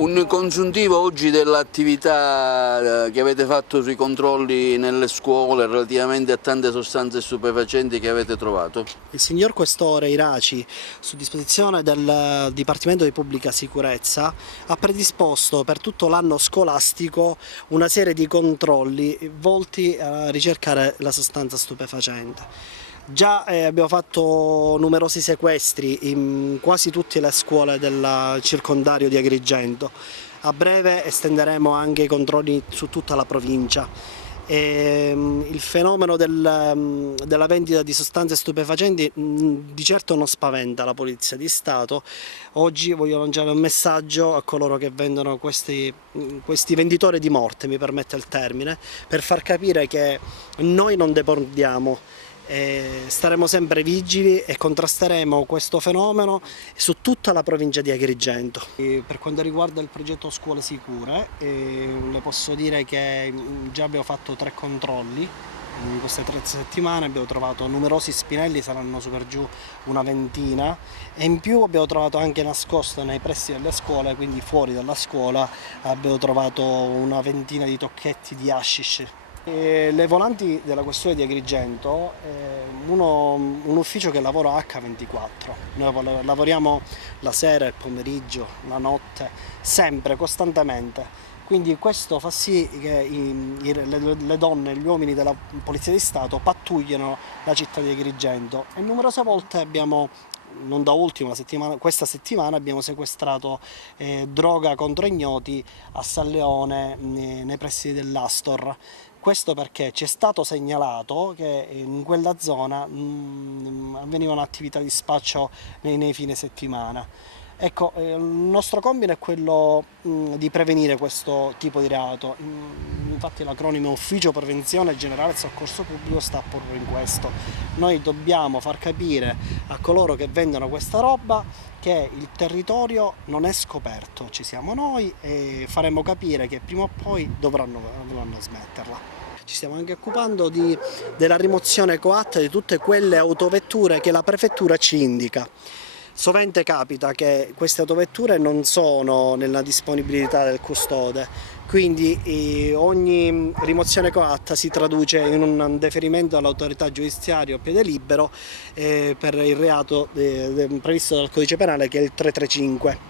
Un consuntivo oggi dell'attività che avete fatto sui controlli nelle scuole relativamente a tante sostanze stupefacenti che avete trovato? Il signor Questore Iraci, su disposizione del Dipartimento di Pubblica Sicurezza, ha predisposto per tutto l'anno scolastico una serie di controlli volti a ricercare la sostanza stupefacente. Già abbiamo fatto numerosi sequestri in quasi tutte le scuole del circondario di Agrigento. A breve estenderemo anche i controlli su tutta la provincia. Il fenomeno della vendita di sostanze stupefacenti di certo non spaventa la Polizia di Stato. Oggi voglio lanciare un messaggio a coloro che vendono questi venditori di morte, mi permette il termine, per far capire che noi non deportiamo. Staremo sempre vigili e contrasteremo questo fenomeno su tutta la provincia di Agrigento. Per quanto riguarda il progetto Scuole Sicure, le posso dire che già abbiamo fatto 3 controlli. In queste 3 settimane abbiamo trovato numerosi spinelli, saranno su per giù una ventina, e in più abbiamo trovato anche nascosto nei pressi delle scuole, quindi fuori dalla scuola, abbiamo trovato una ventina di tocchetti di hashish. Le volanti della questura di Agrigento è un ufficio che lavora H24, noi lavoriamo la sera, il pomeriggio, la notte, sempre, costantemente, quindi questo fa sì che le donne e gli uomini della Polizia di Stato pattugliano la città di Agrigento e numerose volte abbiamo, non da ultimo questa settimana abbiamo sequestrato droga contro ignoti a San Leone nei pressi dell'Astor. Questo perché ci è stato segnalato che in quella zona avvenivano attività di spaccio nei fine settimana. Ecco, il nostro compito è quello di prevenire questo tipo di reato. Infatti l'acronimo Ufficio Prevenzione Generale e Soccorso Pubblico sta proprio in questo. Noi dobbiamo far capire a coloro che vendono questa roba che il territorio non è scoperto, ci siamo noi e faremo capire che prima o poi dovranno smetterla. Ci stiamo anche occupando della rimozione coatta di tutte quelle autovetture che la prefettura ci indica. Sovente capita che queste autovetture non sono nella disponibilità del custode, quindi ogni rimozione coatta si traduce in un deferimento all'autorità giudiziaria a piede libero per il reato previsto dal Codice Penale, che è il 335.